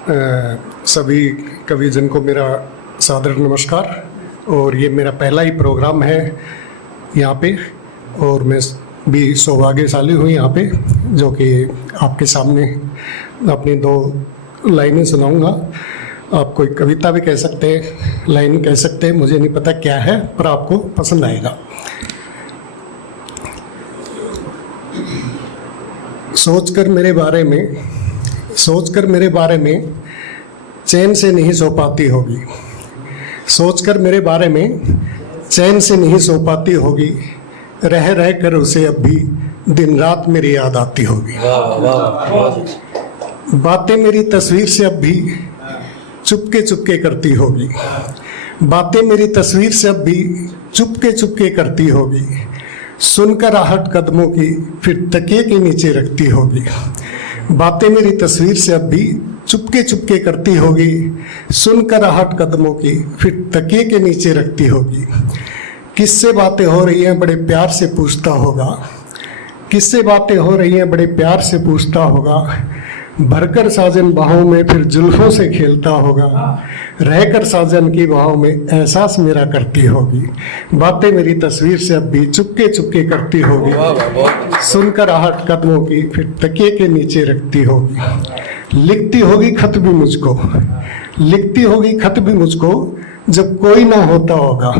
सभी कविजन को मेरा सादर नमस्कार। और ये मेरा पहला ही प्रोग्राम है यहाँ पे, और मैं भी सौभाग्यशाली हूँ यहाँ पे, जो कि आपके सामने अपनी 2 लाइनें सुनाऊंगा। आप कोई कविता भी कह सकते हैं, लाइन कह सकते हैं, मुझे नहीं पता क्या है, पर आपको पसंद आएगा। सोचकर मेरे बारे में चैन से नहीं सो पाती होगी। सोचकर मेरे बारे में चैन से नहीं सो पाती होगी। रह रह कर उसे अब भी दिन रात मेरी याद आती होगी। बातें मेरी तस्वीर से अब भी चुपके चुपके करती होगी। बातें मेरी तस्वीर से अब भी चुपके चुपके करती होगी। सुनकर आहट कदमों की फिर तकिए के नीचे रखती होगी। बातें मेरी तस्वीर से अब भी चुपके चुपके करती होगी। सुनकर आहट कदमों की फिर तकिए के नीचे रखती होगी। किससे बातें हो रही हैं बड़े प्यार से पूछता होगा। किससे बातें हो रही हैं बड़े प्यार से पूछता होगा। भरकर साजन बाहों में फिर जुल्फों से खेलता होगा। रहकर साजन की बाहों में एहसास मेरा करती होगी। बातें मेरी तस्वीर से अब भी चुपके चुपके करती होगी। सुनकर आहट कदमों की फिर तकिए के नीचे रखती होगी। लिखती होगी खत भी मुझको, लिखती होगी खत भी मुझको जब कोई ना होता होगा।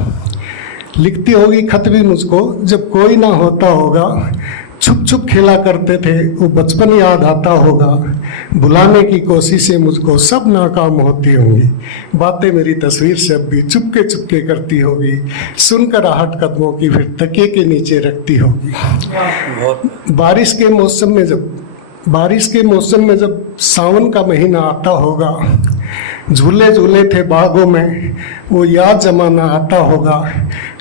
लिखती होगी खत भी मुझको जब कोई ना होता होगा। छुप छुप खेला करते थे वो बचपन याद आता होगा। बुलाने की कोशिशें मुझको सब नाकाम होती होंगी। बातें मेरी तस्वीर से अब भी चुपके चुपके करती होगी। सुनकर आहट कदमों की फिर तकिए के नीचे रखती होगी। बारिश के मौसम में जब सावन का महीना आता होगा। झूले झूले थे बागों में वो याद जमाना आता होगा।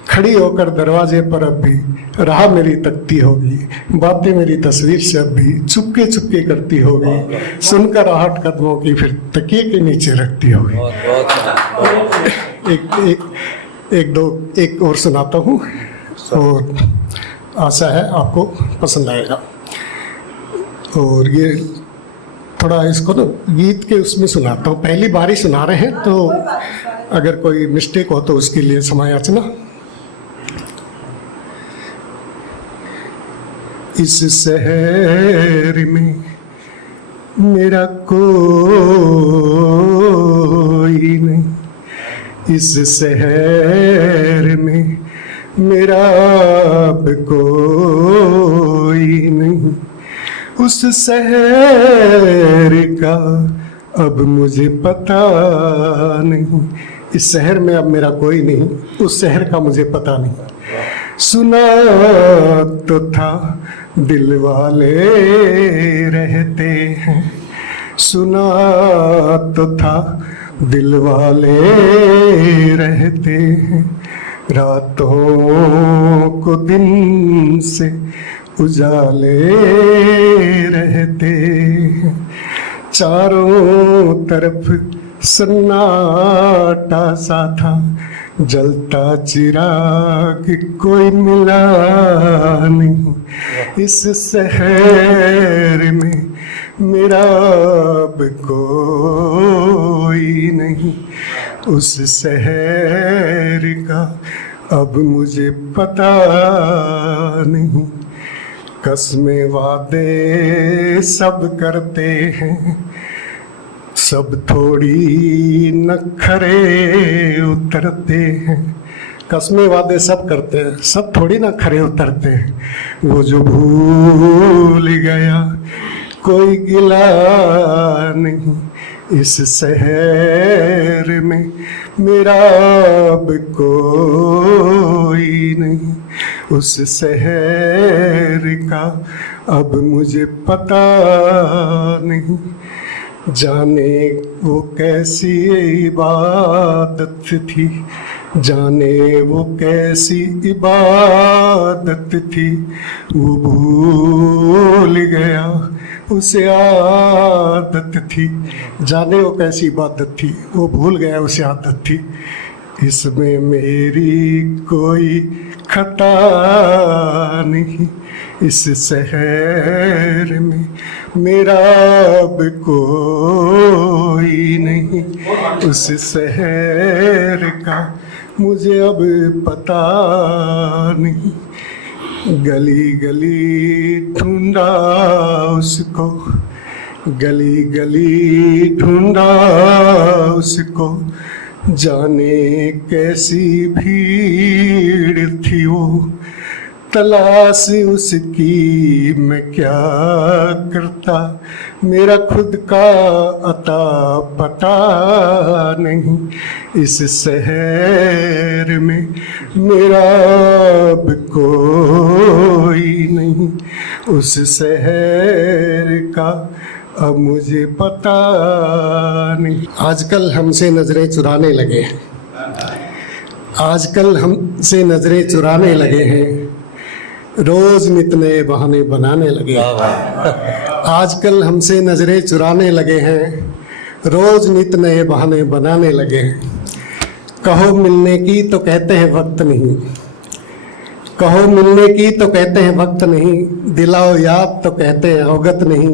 खड़ी होकर दरवाजे पर अब भी राह मेरी तकती होगी। बातें मेरी तस्वीर से अब भी चुपके चुपके करती होगी। सुनकर आहट कदमों की फिर तकिए के नीचे रखती होगी। एक और सुनाता हूँ और आशा है आपको पसंद आएगा। और ये थोड़ा इसको ना गीत के उसमें सुनाता हूँ। पहली बार ही सुना रहे हैं, तो अगर कोई मिस्टेक हो तो उसके लिए क्षमायाचना। इस शहर में मेरा कोई नहीं। इस शहर में मेरा अब कोई नहीं। उस शहर का अब मुझे पता नहीं। इस शहर में अब मेरा कोई नहीं, उस शहर का मुझे पता नहीं। सुना तो था दिल वाले रहते हैं। सुना तो था दिल वाले रहते हैं। रातों को दिन से उजाले रहते हैं। चारों तरफ सन्नाटा सा था। जलता चिराग कोई मिला नहीं। इस शहर में मेरा अब कोई नहीं। उस शहर का अब मुझे पता नहीं। कसमें वादे सब करते हैं, सब थोड़ी नखरे उतरते हैं। कसमें वादे सब करते हैं, सब थोड़ी ना खरे उतरते हैं। वो जो भूल गया कोई गिला नहीं। इस शहर में मेरा अब कोई नहीं। उस शहर का अब मुझे पता नहीं। जाने वो कैसी इबादत थी, जाने वो कैसी इबादत थी। वो भूल गया उसे आदत थी। जाने वो कैसी इबादत थी, वो भूल गया उसे आदत थी। इसमें मेरी कोई खता नहीं। इस शहर में मेरा अब कोई उस शहर का मुझे अब पता नहीं, गली गली ढूंढा उसको, गली गली ढूंढा उसको, जाने कैसी भीड़ थी वो, तलाश उसकी मैं क्या करता, मेरा खुद का अता पता नहीं, इस शहर में मेरा अब कोई नहीं, उस शहर का अब मुझे पता नहीं। आजकल हमसे नजरें चुराने लगे हैं, आजकल हमसे नजरें चुराने लगे हैं, रोज नित नए बहाने बनाने लगे हैं। आजकल हमसे नजरें चुराने लगे हैं, रोज नित नए बहाने बनाने लगे हैं। कहो मिलने की तो कहते हैं वक्त नहीं, कहो मिलने की तो कहते हैं वक्त नहीं, दिलाओ याद तो कहते हैं अवगत नहीं,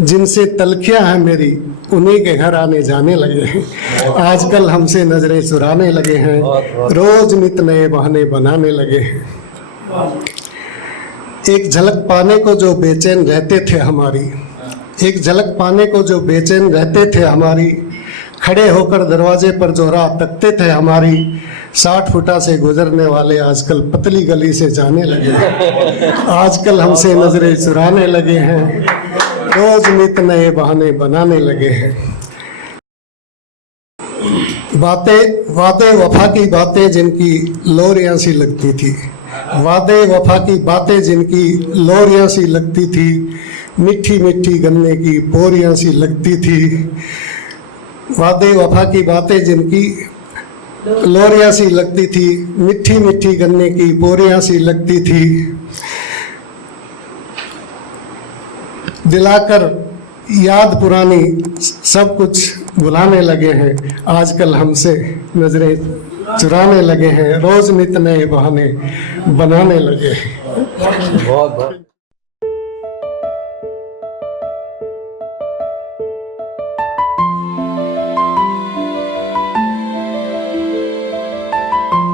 जिनसे तलखियां हैं मेरी उन्हीं के घर आने जाने लगे हैं। आजकल हमसे नजरें चुराने लगे हैं, रोज नित नए बहाने बनाने लगे हैं। एक झलक पाने को जो बेचैन रहते थे हमारी, एक झलक पाने को जो बेचैन रहते थे हमारी, खड़े होकर दरवाजे पर जो राह तकते थे हमारी, 60 फुटा से गुजरने वाले आजकल पतली गली से जाने लगे हैं। आजकल हमसे नजरें चुराने लगे हैं, रोज नित नए बहाने बनाने लगे हैं। बातें वादे वफा की बातें जिनकी लोरियां सी लगती थी, वादे वफा की बातें जिनकी लोरियां सी लगती थी, मीठी मीठी गन्ने की पोरियां सी लगती थी, वादे वफा की बातें जिनकी लोरियां सी लगती थी, मीठी मीठी गन्ने की पोरियां सी लगती थी, दिलाकर याद पुरानी सब कुछ भुलाने लगे हैं। आजकल हमसे नजरें चुराने लगे हैं, रोज नित नए बहाने बनाने लगे हैं। बहुत बहुत